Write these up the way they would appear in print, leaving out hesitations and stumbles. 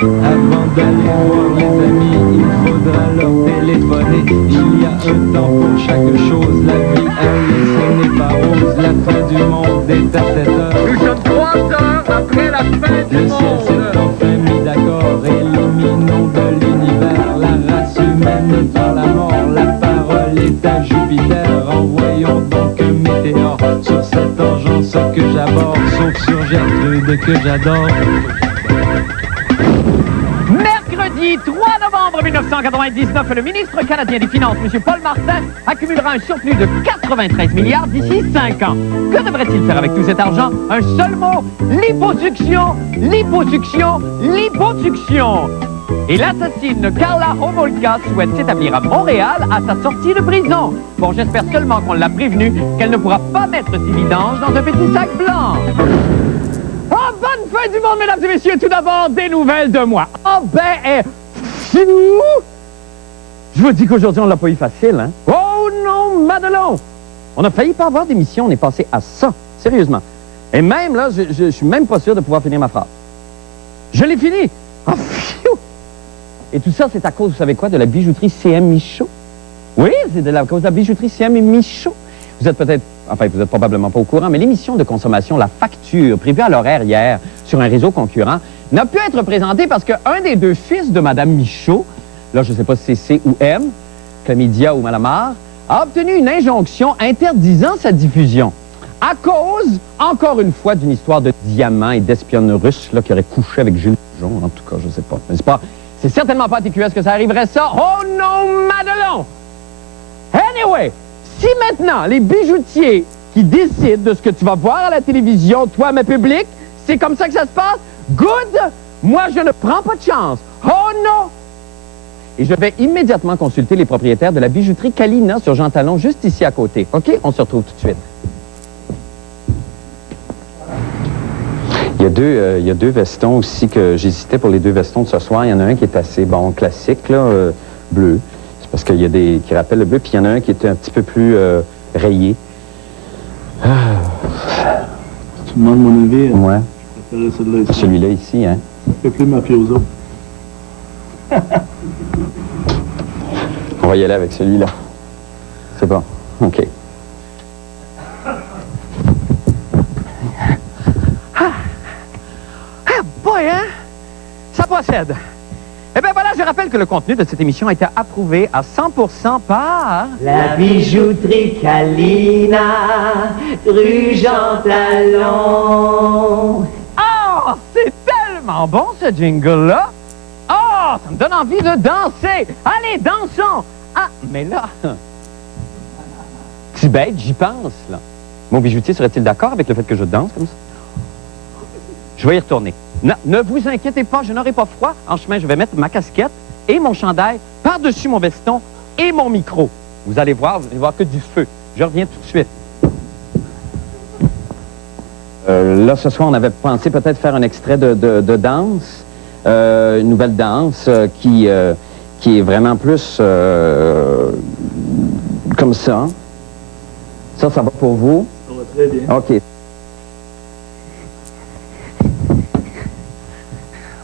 Avant d'aller voir les amis, il faudra leur téléphoner. Il y a un temps pour chaque chose. La vie, elle, ce n'est pas rose. La fin du monde est à 7 heures. Nous sommes 3 heures après la fin du Le ciel s'est enfin mis d'accord. Éliminons de l'univers la race humaine par la mort. La parole est à Jupiter. Envoyons donc un météore sur cette engeance que j'aborde, sauf sur Gertrude que j'adore. Mercredi 3 novembre 1999, le ministre canadien des Finances, M. Paul Martin, accumulera un surplus de 93 milliards d'ici 5 ans. Que devrait-il faire avec tout cet argent? Un seul mot, liposuction, liposuction, liposuction. Et l'assassine Karla Homolka souhaite s'établir à Montréal à sa sortie de prison. Bon, j'espère seulement qu'on l'a prévenue qu'elle ne pourra pas mettre ses vidanges dans un petit sac blanc. Oh, bonne fin du monde, mesdames et messieurs. Tout d'abord, des nouvelles de moi. Oh, je vous dis qu'aujourd'hui, on l'a pas eu facile, hein? Oh non, Madelon! On a failli pas avoir d'émission, on est passé à ça, sérieusement. Et même, là, je suis même pas sûr de pouvoir finir ma phrase. Je l'ai fini! Oh, pfiou! Et tout ça, c'est à cause, vous savez quoi, de la bijouterie CM Michaud. Oui, c'est à cause de la bijouterie CM Michaud. Vous êtes peut-être, enfin, vous êtes probablement pas au courant, mais l'émission de consommation La Facture, prévue à l'horaire hier sur un réseau concurrent, n'a pu être présentée parce qu'un des deux fils de Mme Michaud, là, je ne sais pas si c'est C ou M, Chlamydia ou Malamar, a obtenu une injonction interdisant sa diffusion. À cause, encore une fois, d'une histoire de diamants et d'espionnes russes là, qui auraient couché avec Gilles Pigeon. En tout cas, je ne sais pas. Mais c'est certainement pas à TQS que ça arriverait, ça. Oh non, Madelon! Anyway, si maintenant les bijoutiers qui décident de ce que tu vas voir à la télévision, toi, mais public, c'est comme ça que ça se passe, good! Moi, je ne prends pas de chance. Oh non! Et je vais immédiatement consulter les propriétaires de la bijouterie Kalina sur Jean Talon, juste ici à côté. OK? On se retrouve tout de suite. Il y a deux vestons aussi que j'hésitais pour les deux vestons de ce soir. Il y en a un qui est assez, bon, classique, là, bleu. C'est parce qu'il y a des qui rappellent le bleu, puis il y en a un qui est un petit peu plus rayé. Tu demandes mon avis? Ouais. Je préférais celui-là ici. Celui-là ici, hein? Ça fait plus mafioso. On va y aller avec celui-là. C'est bon. OK. Boy, hein? Ça procède. Eh bien voilà, je rappelle que le contenu de cette émission a été approuvé à 100% par... La bijouterie Kalina, rue Jean Talon. Oh, c'est tellement bon ce jingle-là! Oh, ça me donne envie de danser! Allez, dansons! Ah, mais là... C'est bête, j'y pense, là. Mon bijoutier serait-il d'accord avec le fait que je danse comme ça? Je vais y retourner. Ne vous inquiétez pas, je n'aurai pas froid. En chemin, je vais mettre ma casquette et mon chandail par-dessus mon veston et mon micro. Vous allez voir que du feu. Je reviens tout de suite. Là, ce soir, on avait pensé peut-être faire un extrait de danse. Une nouvelle danse qui est vraiment plus comme ça. Ça va pour vous? Ça va très bien. OK.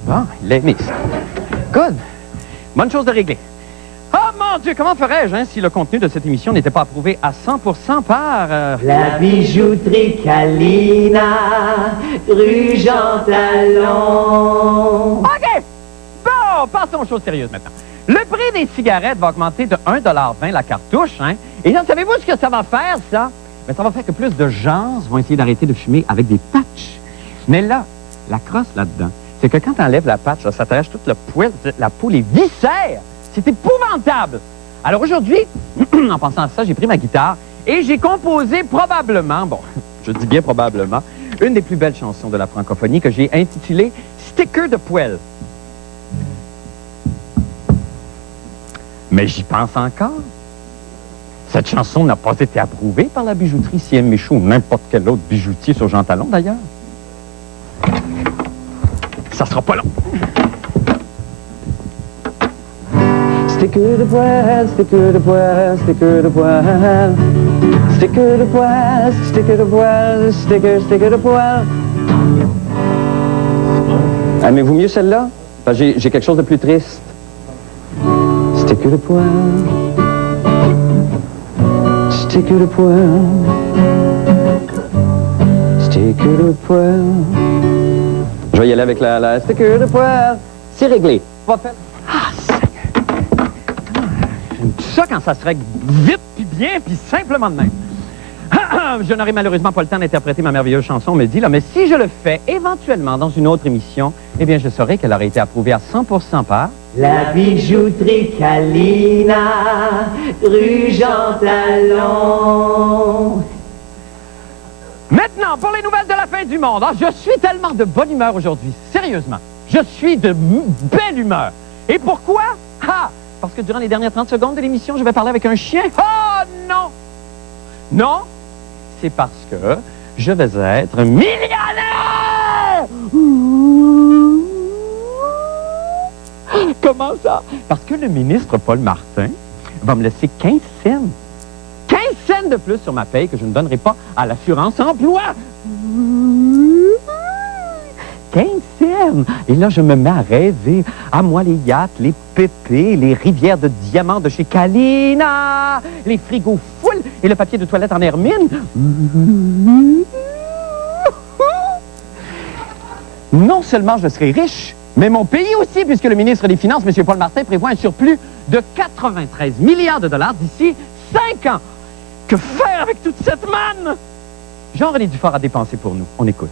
Bon, il l'a aimé, ça. Good. Bonne chose de régler. Oh, mon Dieu, comment ferais-je si le contenu de cette émission n'était pas approuvé à 100% par... La bijouterie Kalina, rue Jean Talon. OK! Bon, passons aux choses sérieuses maintenant. Le prix des cigarettes va augmenter de 1,20 $ la cartouche, hein? Et là, savez-vous ce que ça va faire, ça? Bien, ça va faire que plus de gens vont essayer d'arrêter de fumer avec des patchs. Mais là, la crosse là-dedans, c'est que quand tu enlèves la patch, là, ça t'arrache toute la peau, les viscères. C'est épouvantable. Alors aujourd'hui, en pensant à ça, j'ai pris ma guitare et j'ai composé probablement, bon, je dis bien probablement, une des plus belles chansons de la francophonie que j'ai intitulée « Sticker de poêle ». Mais j'y pense encore. Cette chanson n'a pas été approuvée par la bijouterie CM Michaud ou n'importe quel autre bijoutier sur Jean Talon, d'ailleurs. Ça sera pas long. Sticker de poêle, sticker de poêle, sticker de poêle. Sticker de poêle, sticker de poêle, sticker de poêle. Aimez-vous mieux celle-là? Enfin, j'ai quelque chose de plus triste. C'était que le poil. C'était que le poil. C'était que le poil. Je vais y aller avec la c'était que le poil. C'est réglé. On va faire... Ah, j'aime ça quand ça se règle vite, puis bien, puis simplement de même. Je n'aurai malheureusement pas le temps d'interpréter ma merveilleuse chanson, on me dit, là, mais si je le fais éventuellement dans une autre émission, eh bien, je saurai qu'elle aurait été approuvée à 100% par... La bijouterie Kalina, rue Jean Talon. Maintenant, pour les nouvelles de la fin du monde. Ah, je suis tellement de bonne humeur aujourd'hui, sérieusement. Je suis de belle humeur. Et pourquoi? Ah, parce que durant les dernières 30 secondes de l'émission, je vais parler avec un chien. Oh non! Non, c'est parce que je vais être millionnaire! Comment ça? Parce que le ministre Paul Martin va me laisser 15 cents. 15 cents de plus sur ma paye que je ne donnerai pas à l'assurance emploi. 15 cents. Et là, je me mets à rêver. À moi, les yachts, les pépés, les rivières de diamants de chez Kalina, les frigos full et le papier de toilette en hermine. Non seulement je serai riche, mais mon pays aussi, puisque le ministre des Finances, M. Paul Martin, prévoit un surplus de 93 milliards de dollars d'ici 5 ans. Que faire avec toute cette manne? Jean-René Dufort a dépensé pour nous. On écoute.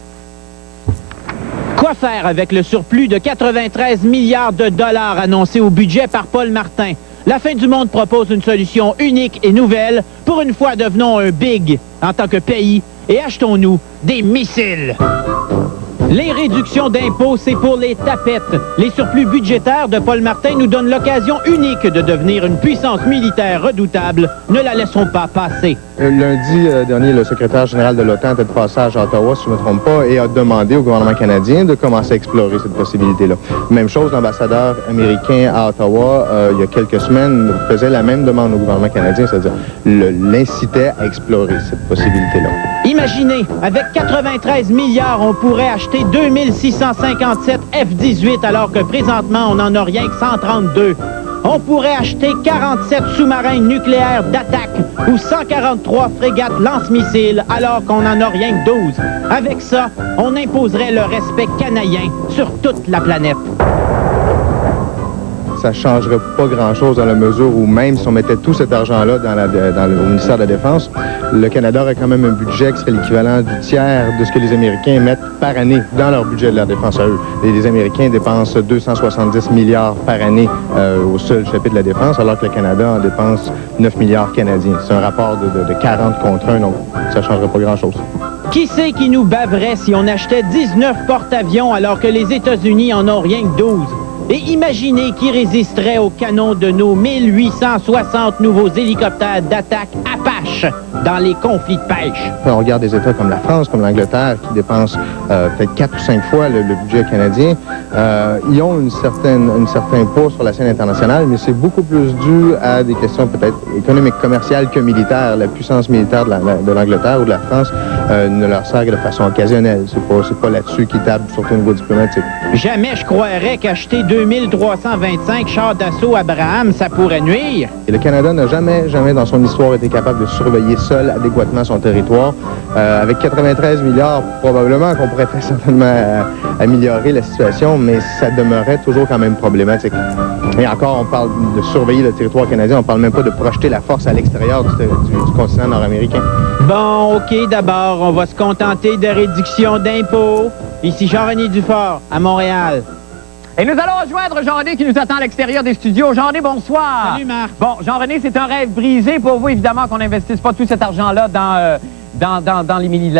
Quoi faire avec le surplus de 93 milliards de dollars annoncé au budget par Paul Martin? La fin du monde propose une solution unique et nouvelle. Pour une fois, devenons un big en tant que pays et achetons-nous des missiles. Les réductions d'impôts, c'est pour les tapettes. Les surplus budgétaires de Paul Martin nous donnent l'occasion unique de devenir une puissance militaire redoutable. Ne la laissons pas passer. Lundi dernier, le secrétaire général de l'OTAN était de passage à Ottawa, si je ne me trompe pas, et a demandé au gouvernement canadien de commencer à explorer cette possibilité-là. Même chose, l'ambassadeur américain à Ottawa, il y a quelques semaines, faisait la même demande au gouvernement canadien, c'est-à-dire l'incitait à explorer cette possibilité-là. Imaginez, avec 93 milliards, on pourrait acheter 2657 F-18 alors que présentement, on n'en a rien que 132. On pourrait acheter 47 sous-marins nucléaires d'attaque ou 143 frégates lance-missiles alors qu'on n'en a rien que 12. Avec ça, on imposerait le respect canadien sur toute la planète. Ça ne changerait pas grand-chose dans la mesure où même si on mettait tout cet argent-là au ministère de la Défense, le Canada aurait quand même un budget qui serait l'équivalent du tiers de ce que les Américains mettent par année dans leur budget de la défense à eux. Les Américains dépensent 270 milliards par année au seul chapitre de la défense, alors que le Canada en dépense 9 milliards canadiens. C'est un rapport de 40 contre 1, donc ça ne changerait pas grand-chose. Qui c'est qui nous baverait si on achetait 19 porte-avions alors que les États-Unis en ont rien que 12? Et imaginez qui résisterait au canon de nos 1860 nouveaux hélicoptères d'attaque Apache dans les conflits de pêche. On regarde des États comme la France, comme l'Angleterre, qui dépensent peut-être 4 ou 5 fois le budget canadien. Ils ont un certain poids sur la scène internationale, mais c'est beaucoup plus dû à des questions peut-être économiques, commerciales que militaires. La puissance militaire de l'Angleterre ou de la France ne leur sert que de façon occasionnelle. C'est pas là-dessus qu'ils tablent, surtout au niveau diplomatique. Jamais je croirais qu'acheter 2325 chars d'assaut Abraham, ça pourrait nuire. Et le Canada n'a jamais dans son histoire été capable de surveiller seul adéquatement son territoire. Avec 93 milliards, probablement qu'on pourrait très certainement améliorer la situation, mais ça demeurait toujours quand même problématique. Et encore, on parle de surveiller le territoire canadien, on parle même pas de projeter la force à l'extérieur du continent nord-américain. Bon, OK, d'abord, on va se contenter de réduction d'impôts. Ici Jean-René Dufort, à Montréal. Et nous allons rejoindre Jean-René qui nous attend à l'extérieur des studios. Jean-René, bonsoir. Salut, Marc. Bon, Jean-René, c'est un rêve brisé pour vous, évidemment, qu'on n'investisse pas tout cet argent-là dans les mini...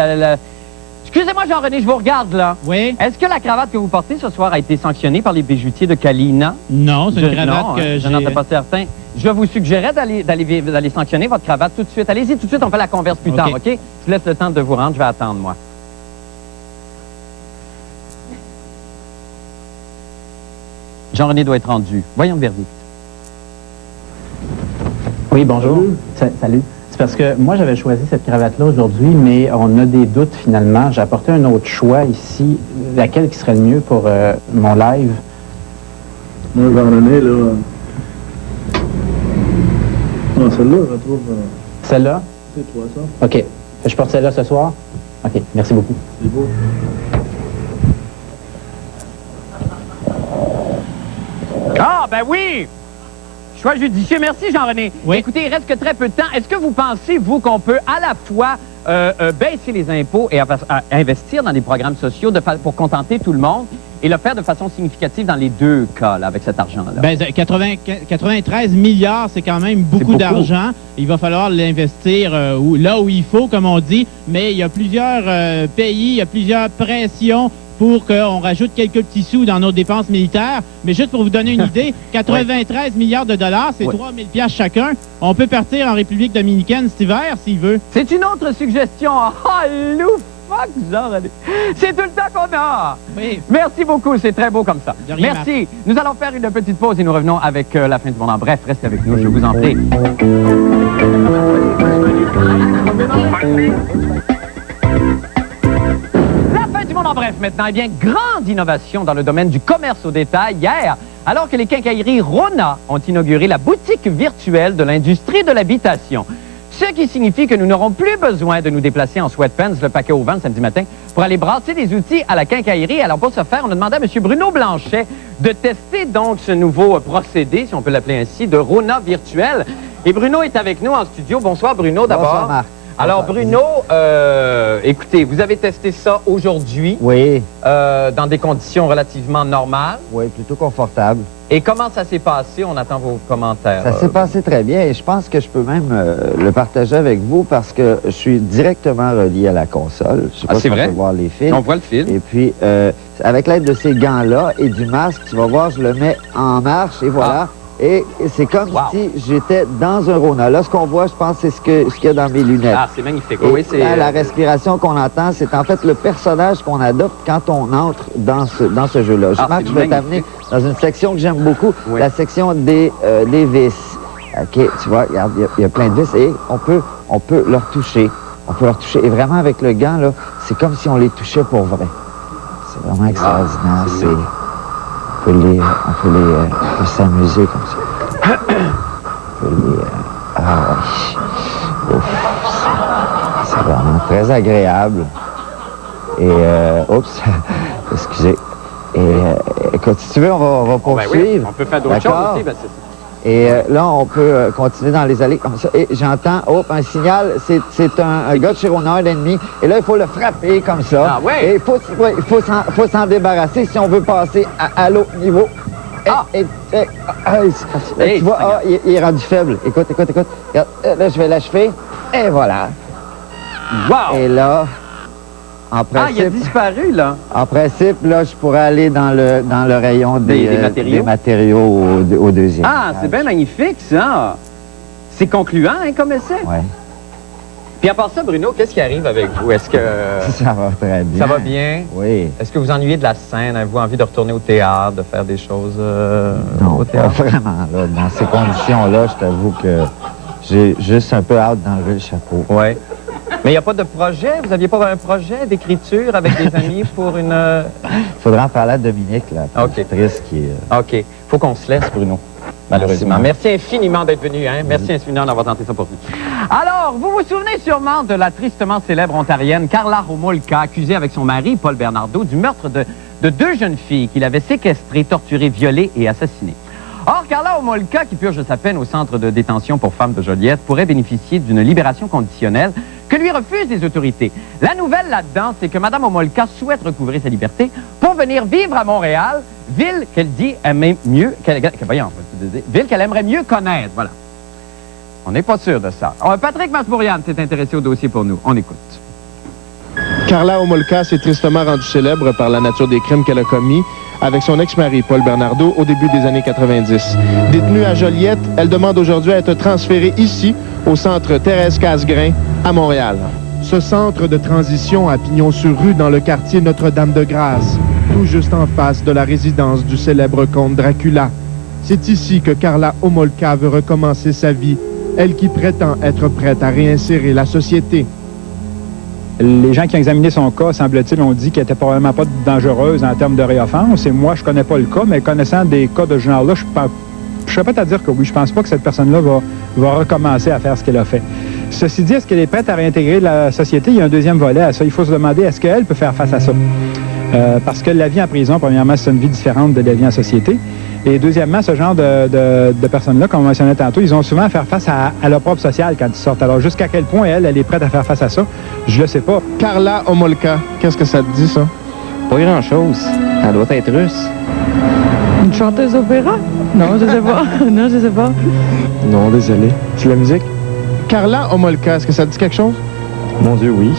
Excusez-moi, Jean-René, je vous regarde, là. Oui? Est-ce que la cravate que vous portez ce soir a été sanctionnée par les bijoutiers de Kalina? Non, c'est une cravate que j'ai... Je n'en étais pas certain. Je vous suggérais d'aller sanctionner votre cravate tout de suite. Allez-y, tout de suite, on fait la converse plus tard, OK? Je vous laisse le temps de vous rendre, je vais attendre, moi. Jean-René doit être rendu. Voyons le verdict. Oui, bonjour. Salut. C'est parce que moi, j'avais choisi cette cravate-là aujourd'hui, mais on a des doutes finalement. J'ai apporté un autre choix ici. Laquelle qui serait le mieux pour mon live? Moi, j'en ai, là... Non, celle-là, je la trouve... Celle-là? C'est toi, ça. OK. Je porte celle-là ce soir? OK. Merci beaucoup. C'est beau. Ah, ben oui! Choix judicieux. Merci, Jean-René. Oui. Écoutez, il reste que très peu de temps. Est-ce que vous pensez, vous, qu'on peut à la fois baisser les impôts et investir dans des programmes sociaux pour contenter tout le monde et le faire de façon significative dans les deux cas, là, avec cet argent-là? Ben, 93 milliards, c'est quand même beaucoup d'argent. Il va falloir l'investir là où il faut, comme on dit. Mais il y a plusieurs pays, il y a plusieurs pressions pour qu'on rajoute quelques petits sous dans nos dépenses militaires. Mais juste pour vous donner une idée, 93 milliards de dollars, c'est 3 000 piastres chacun. On peut partir en République dominicaine cet hiver, s'il veut. C'est une autre suggestion. Ah, loufoque, Jean-René. C'est tout le temps qu'on a. Oui. Merci beaucoup, c'est très beau comme ça. De rien, Merci. Nous allons faire une petite pause et nous revenons avec la fin du monde en bref. Restez avec nous, je vous en prie. En bref, maintenant, eh bien, grande innovation dans le domaine du commerce au détail hier, alors que les quincailleries Rona ont inauguré la boutique virtuelle de l'industrie de l'habitation. Ce qui signifie que nous n'aurons plus besoin de nous déplacer en sweatpants le paquet au vent samedi matin pour aller brasser des outils à la quincaillerie. Alors pour ce faire, on a demandé à M. Bruno Blanchet de tester donc ce nouveau procédé, si on peut l'appeler ainsi, de Rona virtuelle. Et Bruno est avec nous en studio. Bonsoir Bruno d'abord. Bonsoir Marc. Alors, Bruno, écoutez, vous avez testé ça aujourd'hui. Oui. Dans des conditions relativement normales. Oui, plutôt confortable. Et comment ça s'est passé? On attend vos commentaires. Ça s'est passé très bien et je pense que je peux même le partager avec vous parce que je suis directement relié à la console. Je sais pas si on peut voir les fils. On voit le fil. Et puis, avec l'aide de ces gants-là et du masque, tu vas voir, je le mets en marche et voilà. Et c'est comme si j'étais dans un Rona. Là, ce qu'on voit, je pense, c'est ce qu'il y a dans mes lunettes. Ah, c'est magnifique. Et oui, c'est... La respiration qu'on entend, c'est en fait le personnage qu'on adopte quand on entre dans ce jeu-là. Je vais t'amener dans une section que j'aime beaucoup, la section des vis. OK, tu vois, regarde, il y a plein de vis et on peut leur toucher. On peut leur toucher. Et vraiment, avec le gant, là, c'est comme si on les touchait pour vrai. C'est vraiment extraordinaire. On peut s'amuser comme ça. C'est vraiment très agréable. Et, excusez. Et, écoute, si tu veux, on va poursuivre. Oui, on peut faire d'autres choses aussi. Ben, et là, on peut continuer dans les allées comme ça. Et j'entends, un signal, c'est un gars de chez Rona, un ennemi. Et là, il faut le frapper comme ça. Ah oui? Et il faut s'en débarrasser si on veut passer à l'autre niveau. Tu vois, il est rendu faible. Écoute. Regarde, là, je vais l'achever. Et voilà. Wow! Et là, en principe... il a disparu, là. En principe, là, je pourrais aller dans le rayon des matériaux au deuxième. Ah, c'est bien magnifique, ça. C'est concluant, hein, comme essai. Oui. Puis à part ça, Bruno, qu'est-ce qui arrive avec vous? Est-ce que... Ça va très bien. Ça va bien? Oui. Est-ce que vous ennuyez de la scène? Avez-vous envie de retourner au théâtre, de faire des choses non, au théâtre? Pas vraiment. Là. Dans ces conditions-là, je t'avoue que j'ai juste un peu hâte d'enlever le chapeau. Oui. Mais il n'y a pas de projet? Vous n'aviez pas un projet d'écriture avec des amis pour une... Il faudra en parler à Dominique, la productrice qui est... OK. Faut qu'on se laisse, Bruno. Malheureusement. Merci infiniment d'être venu. Hein? Merci infiniment d'avoir tenté ça pour nous. Alors, vous vous souvenez sûrement de la tristement célèbre ontarienne Karla Homolka, accusée avec son mari, Paul Bernardo, du meurtre de deux jeunes filles qu'il avait séquestrées, torturées, violées et assassinées. Or, Karla Homolka, qui purge sa peine au centre de détention pour femmes de Joliette, pourrait bénéficier d'une libération conditionnelle que lui refusent les autorités. La nouvelle là-dedans, c'est que Mme Homolka souhaite recouvrer sa liberté pour venir vivre à Montréal, ville qu'elle dit aimer mieux, ville qu'elle aimerait mieux connaître. Voilà. On n'est pas sûr de ça. Patrick Masbourian s'est intéressé au dossier pour nous. On écoute. Karla Homolka s'est tristement rendue célèbre par la nature des crimes qu'elle a commis avec son ex-mari, Paul Bernardo, au début des années 90. Détenue à Joliette, elle demande aujourd'hui à être transférée ici, au centre Thérèse Casgrain, à Montréal. Ce centre de transition à Pignon-sur-Rue dans le quartier Notre-Dame-de-Grâce, tout juste en face de la résidence du célèbre comte Dracula. C'est ici que Karla Homolka veut recommencer sa vie, elle qui prétend être prête à réinsérer la société. Les gens qui ont examiné son cas, semble-t-il, ont dit qu'elle n'était probablement pas dangereuse en termes de réoffense. Et moi, je connais pas le cas, mais connaissant des cas de ce genre-là, je serais prêt à dire que oui. Je pense pas que cette personne-là va recommencer à faire ce qu'elle a fait. Ceci dit, est-ce qu'elle est prête à réintégrer la société? Il y a un deuxième volet à ça. Il faut se demander, est-ce qu'elle peut faire face à ça? Parce que la vie en prison, premièrement, c'est une vie différente de la vie en société. Et deuxièmement, ce genre de personnes-là, comme on mentionnait tantôt, ils ont souvent à faire face à leur propre social quand ils sortent. Alors, jusqu'à quel point elle est prête à faire face à ça? Je le sais pas. Karla Homolka, qu'est-ce que ça te dit, ça? Pas grand-chose. Elle doit être russe. Une chanteuse opéra? Non, je sais pas. Non, je sais pas. Non, désolé. C'est la musique? Karla Homolka, est-ce que ça te dit quelque chose? Mon Dieu, oui.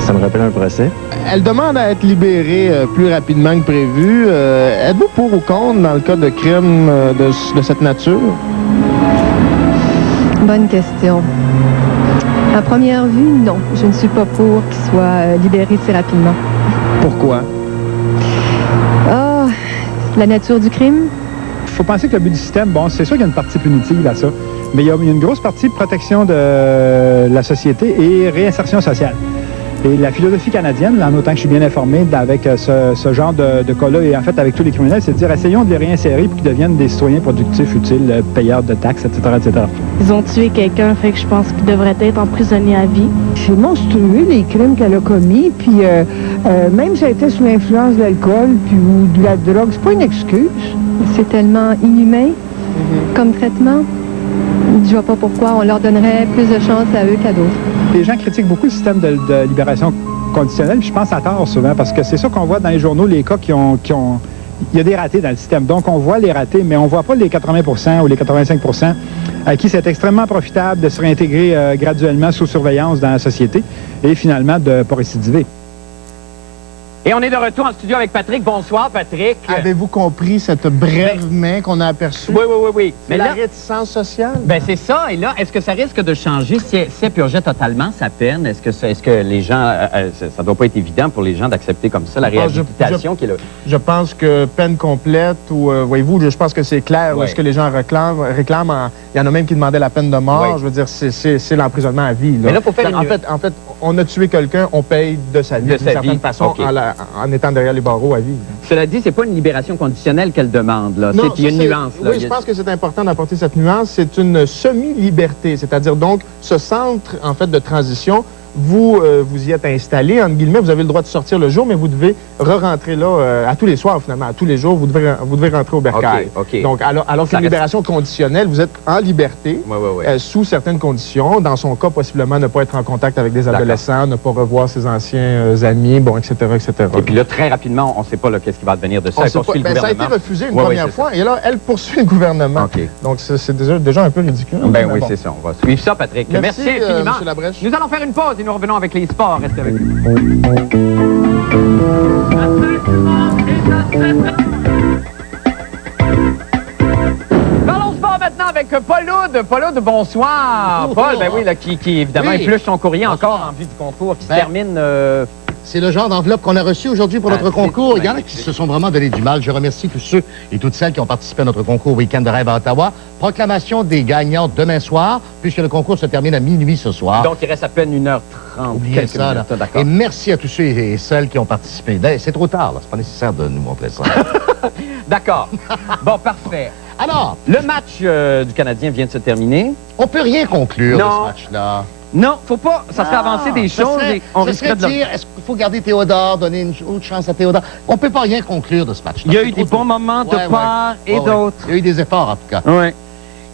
Ça me rappelle un procès. Elle demande à être libérée plus rapidement que prévu. Êtes-vous pour ou contre dans le cas de crime de cette nature? Bonne question. À première vue, non. Je ne suis pas pour qu'il soit libéré si rapidement. Pourquoi? Ah, la nature du crime? Il faut penser que le but du système, bon, c'est sûr qu'il y a une partie punitive à ça, mais il y a une grosse partie de protection de la société et réinsertion sociale. Et la philosophie canadienne, en autant que je suis bien informé avec ce genre de cas-là, et en fait avec tous les criminels, c'est de dire essayons de les réinsérer pour qu'ils deviennent des citoyens productifs, utiles, payeurs de taxes, etc., etc. Ils ont tué quelqu'un, fait que je pense qu'il devrait être emprisonné à vie. C'est monstrueux, les crimes qu'elle a commis, puis même si elle était sous l'influence de l'alcool ou de la drogue, c'est pas une excuse. C'est tellement inhumain comme traitement. Je vois pas pourquoi on leur donnerait plus de chance à eux qu'à d'autres. Les gens critiquent beaucoup le système de libération conditionnelle, puis je pense à tort souvent, parce que c'est ça qu'on voit dans les journaux, les cas qui ont... Il y a des ratés dans le système. Donc, on voit les ratés, mais on voit pas les 80% ou les 85% à qui c'est extrêmement profitable de se réintégrer graduellement sous surveillance dans la société et finalement de ne pas récidiver. Et on est de retour en studio avec Patrick. Bonsoir, Patrick. Avez-vous compris cette brève main qu'on a aperçue? Oui. Mais la réticence sociale? Ben c'est ça. Et là, est-ce que ça risque de changer si elle purgeait totalement sa peine? Est-ce que les gens... ça doit pas être évident pour les gens d'accepter comme ça la réhabilitation qui est là? Je pense que peine complète ou... voyez-vous, je pense que c'est clair ce que les gens réclament. Il y en a même qui demandaient la peine de mort. Je veux dire, c'est l'emprisonnement à vie. Là. Mais là, faut faire en fait, on a tué quelqu'un, on paye de sa vie d'une certaine façon en étant derrière les barreaux à vie. Cela dit, c'est pas une libération conditionnelle qu'elle demande, là. Il y a une nuance, là. Oui, je pense que c'est important d'apporter cette nuance. C'est une semi-liberté, c'est-à-dire donc ce centre, en fait, de transition, vous y êtes installé, entre guillemets, vous avez le droit de sortir le jour, mais vous devez re-rentrer là à tous les soirs, finalement, à tous les jours, vous devez rentrer au bercail. Donc, alors qu'une libération conditionnelle, vous êtes en liberté, sous certaines conditions, dans son cas, possiblement ne pas être en contact avec des adolescents, ne pas revoir ses anciens amis, bon, etc., etc. Et puis là, très rapidement, on ne sait pas qu'est-ce qui va devenir de ça. Ça a été refusé une première fois, et là, elle poursuit le gouvernement. Donc, c'est déjà un peu ridicule. Ben oui, c'est ça. On va suivre ça, Patrick. Merci infiniment. M. Labrèche. Nous allons faire une pause et nous revenons avec les sports. Restez avec nous. Parlons sport maintenant avec Paul Oud. Paul Oud, bonsoir. Paul, ben oui, là, qui évidemment épluche son courrier encore en vue du concours qui se termine... C'est le genre d'enveloppe qu'on a reçu aujourd'hui pour notre concours. Il y en a qui se sont vraiment donné du mal. Je remercie tous ceux et toutes celles qui ont participé à notre concours Week-end de rêve à Ottawa. Proclamation des gagnants demain soir, puisque le concours se termine à minuit ce soir. Donc, il reste à peine 1h30. Oubliez ça, là. Et merci à tous ceux et celles qui ont participé. C'est trop tard, là. C'est pas nécessaire de nous montrer ça. D'accord. Bon, parfait. Alors, le match du Canadien vient de se terminer. On peut rien conclure de ce match-là. Non, faut pas. Ça fait avancer des choses et on risquerait de dire, est-ce qu'il faut garder Théodore, donner une autre chance à Théodore? On peut pas rien conclure de ce match-là. Il y a eu des bons moments de part et d'autres. Il y a eu des efforts, en tout cas. Oui.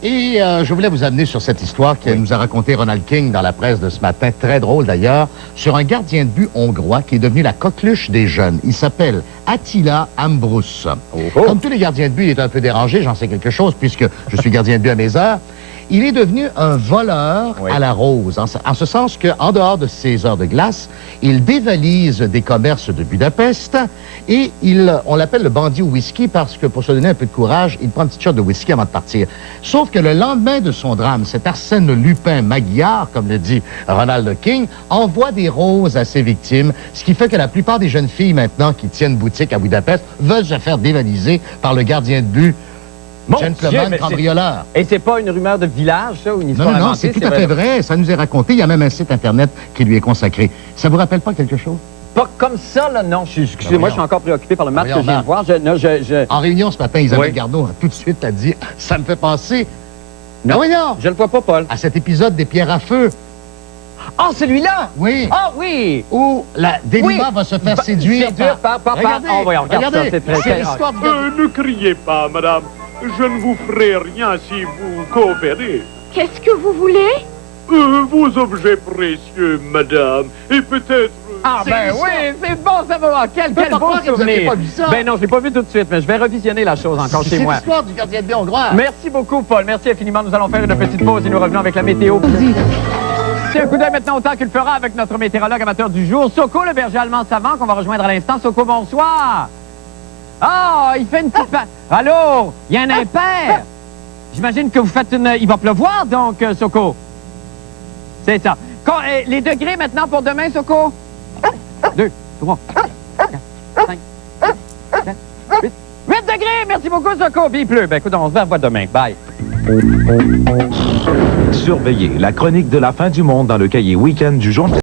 Et je voulais vous amener sur cette histoire que nous a raconté Ronald King dans la presse de ce matin, très drôle d'ailleurs, sur un gardien de but hongrois qui est devenu la coqueluche des jeunes. Il s'appelle Attila Ambrus. Comme tous les gardiens de but, il est un peu dérangé, j'en sais quelque chose, puisque je suis gardien de but à mes heures. Il est devenu un voleur à la rose, en ce sens qu'en dehors de ses heures de glace, il dévalise des commerces de Budapest et on l'appelle le bandit au whisky parce que pour se donner un peu de courage, il prend une petite shot de whisky avant de partir. Sauf que le lendemain de son drame, cet Arsène Lupin Magyar, comme le dit Ronald King, envoie des roses à ses victimes, ce qui fait que la plupart des jeunes filles maintenant qui tiennent boutique à Budapest veulent se faire dévaliser par le gardien de but Mon gentleman Dieu, cambrioleur. Et c'est pas une rumeur de village, ça, ou une histoire Non, inventée, c'est tout à fait vrai. Ça nous est raconté. Il y a même un site Internet qui lui est consacré. Ça vous rappelle pas quelque chose? Pas comme ça, là, non. Excusez-moi, je suis encore préoccupé par le match que je viens de voir. En réunion ce matin, Isabelle Garneau, tout de suite, a dit « Ça me fait penser... » Non, je le vois pas, Paul. À cet épisode des pierres à feu. Oh, celui-là? Oui. Ah, oui. Où la Délima va se faire séduire par... Regardez, Oh, voyons, regardez, ça, c'est très... c'est l'histoire de... Ne criez pas, madame. Je ne vous ferai rien si vous coopérez. Qu'est-ce que vous voulez? Vos objets précieux, madame. Et peut-être... Ah, ben oui, c'est bon, ça va. Quel beau souvenir. Ben non, je l'ai pas vu tout de suite, mais je vais revisionner la chose encore chez moi. C'est l'histoire du gardien de but hongrois. Merci beaucoup, Paul. Merci infiniment. Nous allons faire une petite pause et nous revenons avec la météo. C'est un coup d'œil maintenant au temps qu'il fera avec notre météorologue amateur du jour, Soko, le berger allemand savant, qu'on va rejoindre à l'instant. Soko, bonsoir. Ah, il fait une petite... Allô, il y a un impair. J'imagine que vous faites une... Il va pleuvoir, donc, Soko. C'est ça. Les degrés maintenant pour demain, Soko? 2, 3, 4, 5, 6, 7, 8. 8 degrés! Merci beaucoup, Soko. Puis il pleut. Ben écoute, on se revoit demain. Bye. Surveillez la chronique de la fin du monde dans le cahier Week-end du journal.